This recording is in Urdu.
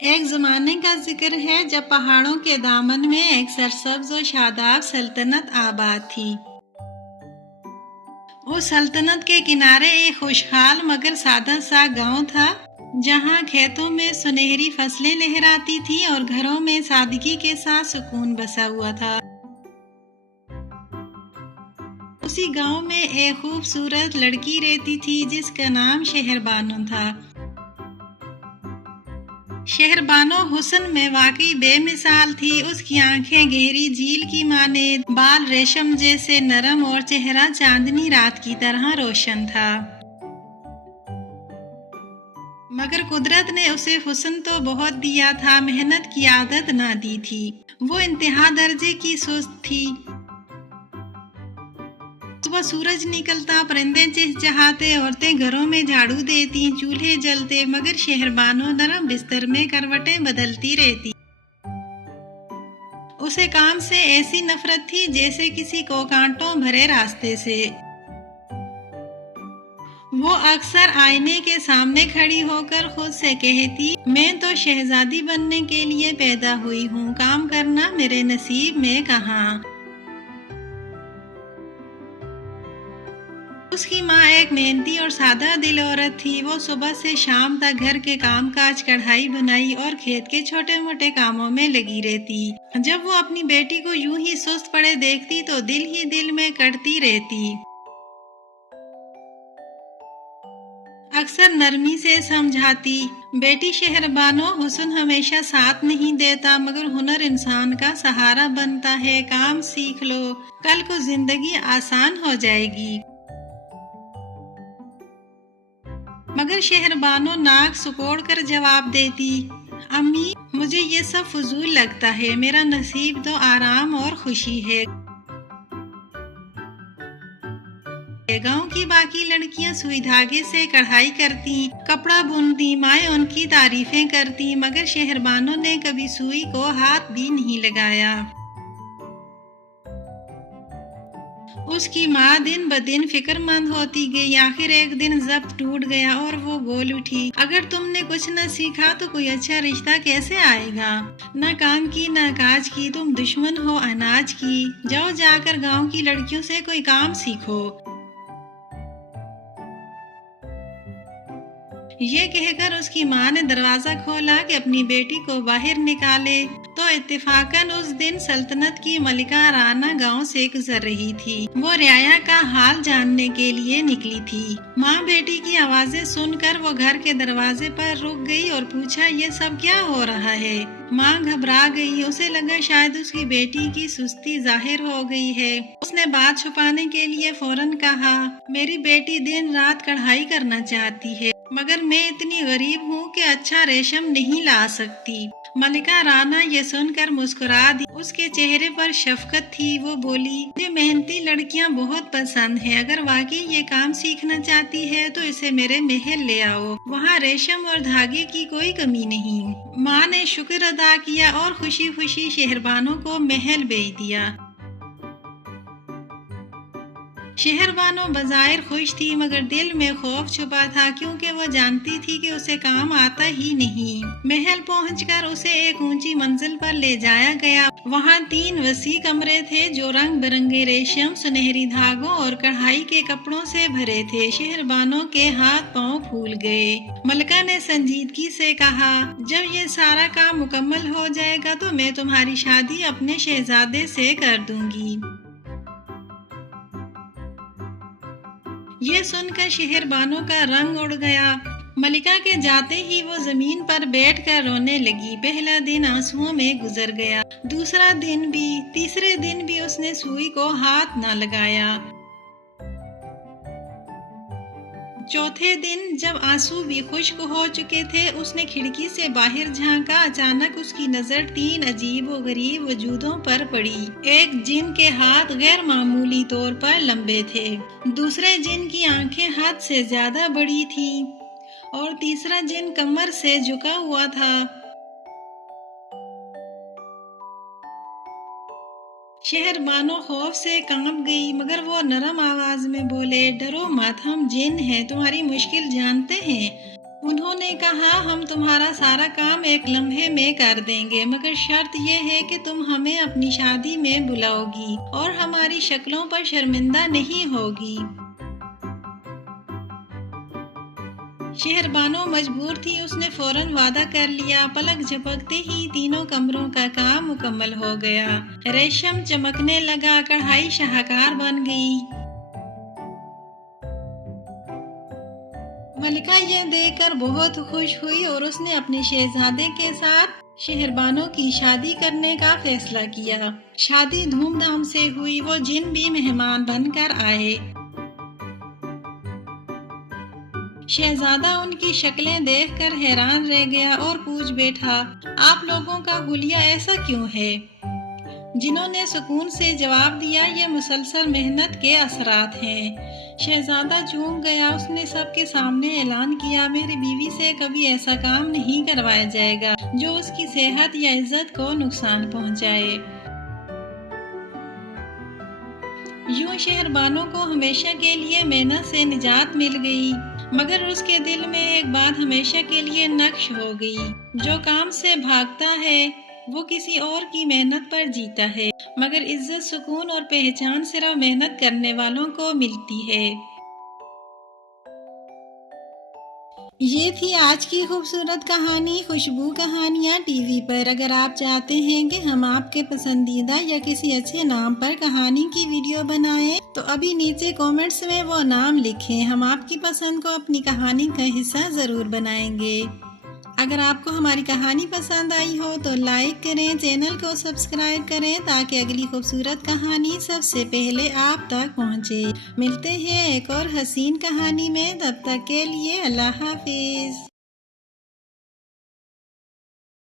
ایک زمانے کا ذکر ہے جب پہاڑوں کے دامن میں ایک سرسبز و شاداب سلطنت آباد تھی۔ اس سلطنت کے کنارے ایک خوشحال مگر سادہ سا گاؤں تھا، جہاں کھیتوں میں سنہری فصلیں لہراتی تھیں اور گھروں میں سادگی کے ساتھ سکون بسا ہوا تھا۔ اسی گاؤں میں ایک خوبصورت لڑکی رہتی تھی جس کا نام شہر بانو تھا۔ شہر بانو حسن میں واقعی بے مثال تھی۔ اس کی آنکھیں گہری جھیل کی مانند، بال ریشم جیسے نرم اور چہرہ چاندنی رات کی طرح روشن تھا۔ مگر قدرت نے اسے حسن تو بہت دیا تھا، محنت کی عادت نہ دی تھی۔ وہ انتہا درجے کی سست تھی۔ صبح سورج نکلتا، پرندے چہچہاتے، عورتیں گھروں میں جھاڑو دیتی، چولہے جلتے، مگر شہر بانو نرم بستر میں کروٹیں بدلتی رہتی۔ اسے کام سے ایسی نفرت تھی جیسے کسی کو کانٹوں بھرے راستے سے۔ وہ اکثر آئینے کے سامنے کھڑی ہو کر خود سے کہتی، میں تو شہزادی بننے کے لیے پیدا ہوئی ہوں، کام کرنا میرے نصیب میں کہاں۔ اس کی ماں ایک محنتی اور سادہ دل عورت تھی۔ وہ صبح سے شام تک گھر کے کام کاج، کڑھائی بنائی اور کھیت کے چھوٹے موٹے کاموں میں لگی رہتی۔ جب وہ اپنی بیٹی کو یوں ہی سست پڑے دیکھتی تو دل ہی دل میں کڑتی رہتی۔ اکثر نرمی سے سمجھاتی، بیٹی شہر بانو، حسن ہمیشہ ساتھ نہیں دیتا، مگر ہنر انسان کا سہارا بنتا ہے، کام سیکھ لو، کل کو زندگی آسان ہو جائے گی۔ مگر شہر بانو ناک سکوڑ کر جواب دیتی، امی مجھے یہ سب فضول لگتا ہے، میرا نصیب تو آرام اور خوشی ہے۔ گاؤں کی باقی لڑکیاں سوئی دھاگے سے کڑھائی کرتی، کپڑا بنتی، مائیں ان کی تعریفیں کرتی، مگر شہر بانو نے کبھی سوئی کو ہاتھ بھی نہیں لگایا۔ اس کی ماں دن بدن فکر مند ہوتی گئی۔ آخر ایک دن ضبط ٹوٹ گیا اور وہ بول اٹھی، اگر تم نے کچھ نہ سیکھا تو کوئی اچھا رشتہ کیسے آئے گا؟ نہ کام کی نہ کاج کی، تم دشمن ہو اناج کی، جاؤ جا کر گاؤں کی لڑکیوں سے کوئی کام سیکھو۔ یہ کہہ کر اس کی ماں نے دروازہ کھولا کہ اپنی بیٹی کو باہر نکالے، تو اتفاقاً اس دن سلطنت کی ملکہ رانا گاؤں سے گزر رہی تھی۔ وہ رعایا کا حال جاننے کے لیے نکلی تھی۔ ماں بیٹی کی آوازیں سن کر وہ گھر کے دروازے پر رک گئی اور پوچھا، یہ سب کیا ہو رہا ہے؟ ماں گھبرا گئی، اسے لگا شاید اس کی بیٹی کی سستی ظاہر ہو گئی ہے۔ اس نے بات چھپانے کے لیے فوراً کہا، میری بیٹی دن رات کڑھائی کرنا چاہتی ہے، مگر میں اتنی غریب ہوں کہ اچھا ریشم نہیں لا سکتی۔ ملکہ رانا یہ سن کر مسکرا دی، اس کے چہرے پر شفقت تھی۔ وہ بولی، مجھے محنتی لڑکیاں بہت پسند ہیں، اگر واقعی یہ کام سیکھنا چاہتی ہے تو اسے میرے محل لے آؤ، وہاں ریشم اور دھاگے کی کوئی کمی نہیں۔ ماں نے شکر ادا کیا اور خوشی خوشی شہر بانو کو محل بھیج دیا۔ شہر بانو بظاہر خوش تھی، مگر دل میں خوف چھپا تھا، کیونکہ وہ جانتی تھی کہ اسے کام آتا ہی نہیں۔ محل پہنچ کر اسے ایک اونچی منزل پر لے جایا گیا۔ وہاں 3 وسیع کمرے تھے جو رنگ برنگے ریشم، سنہری دھاگوں اور کڑھائی کے کپڑوں سے بھرے تھے۔ شہر بانو کے ہاتھ پاؤں پھول گئے۔ ملکہ نے سنجیدگی سے کہا، جب یہ سارا کام مکمل ہو جائے گا تو میں تمہاری شادی اپنے شہزادے سے کر دوں گی۔ یہ سن کر شہر بانو کا رنگ اڑ گیا۔ ملکہ کے جاتے ہی وہ زمین پر بیٹھ کر رونے لگی۔ پہلا دن آنسوؤں میں گزر گیا، دوسرا دن بھی، تیسرے دن بھی اس نے سوئی کو ہاتھ نہ لگایا۔ چوتھے دن جب آنسو بھی خشک ہو چکے تھے، اس نے کھڑکی سے باہر جھانکا۔ اچانک اس کی نظر 3 عجیب و غریب وجودوں پر پڑی۔ ایک جن کے ہاتھ غیر معمولی طور پر لمبے تھے، دوسرے جن کی آنکھیں حد سے زیادہ بڑی تھیں، اور تیسرا جن کمر سے جھکا ہوا تھا۔ شہر بانو خوف سے کانپ گئی، مگر وہ نرم آواز میں بولے، ڈرو مت، ہم جن ہیں، تمہاری مشکل جانتے ہیں۔ انہوں نے کہا ہم تمہارا سارا کام ایک لمحے میں کر دیں گے، مگر شرط یہ ہے کہ تم ہمیں اپنی شادی میں بلاؤ گی اور ہماری شکلوں پر شرمندہ نہیں ہوگی۔ شہربانو مجبور تھی، اس نے فوراً وعدہ کر لیا۔ پلک جھپکتے ہی تینوں کمروں کا کام مکمل ہو گیا۔ ریشم چمکنے لگا، کڑھائی شاہکار بن گئی۔ ملکہ یہ دیکھ کر بہت خوش ہوئی اور اس نے اپنے شہزادے کے ساتھ شہربانو کی شادی کرنے کا فیصلہ کیا۔ شادی دھوم دھام سے ہوئی، وہ جن بھی مہمان بن کر آئے۔ شہزادہ ان کی شکلیں دیکھ کر حیران رہ گیا اور پوچھ بیٹھا، آپ لوگوں کا حلیہ ایسا کیوں ہے؟ جنہوں نے سکون سے جواب دیا، یہ مسلسل محنت کے اثرات ہیں۔ شہزادہ چونک گیا، اس نے سب کے سامنے اعلان کیا، میری بیوی سے کبھی ایسا کام نہیں کروایا جائے گا جو اس کی صحت یا عزت کو نقصان پہنچائے۔ یوں شہربانو کو ہمیشہ کے لیے محنت سے نجات مل گئی، مگر اس کے دل میں ایک بات ہمیشہ کے لیے نقش ہو گئی، جو کام سے بھاگتا ہے وہ کسی اور کی محنت پر جیتا ہے، مگر عزت، سکون اور پہچان صرف محنت کرنے والوں کو ملتی ہے۔ یہ تھی آج کی خوبصورت کہانی خوشبو کہانیاں ٹی وی پر۔ اگر آپ چاہتے ہیں کہ ہم آپ کے پسندیدہ یا کسی اچھے نام پر کہانی کی ویڈیو بنائیں تو ابھی نیچے کومنٹس میں وہ نام لکھیں، ہم آپ کی پسند کو اپنی کہانی کا حصہ ضرور بنائیں گے۔ اگر آپ کو ہماری کہانی پسند آئی ہو تو لائک کریں، چینل کو سبسکرائب کریں تاکہ اگلی خوبصورت کہانی سب سے پہلے آپ تک پہنچے۔ ملتے ہیں ایک اور حسین کہانی میں، تب تک کے لیے اللہ حافظ۔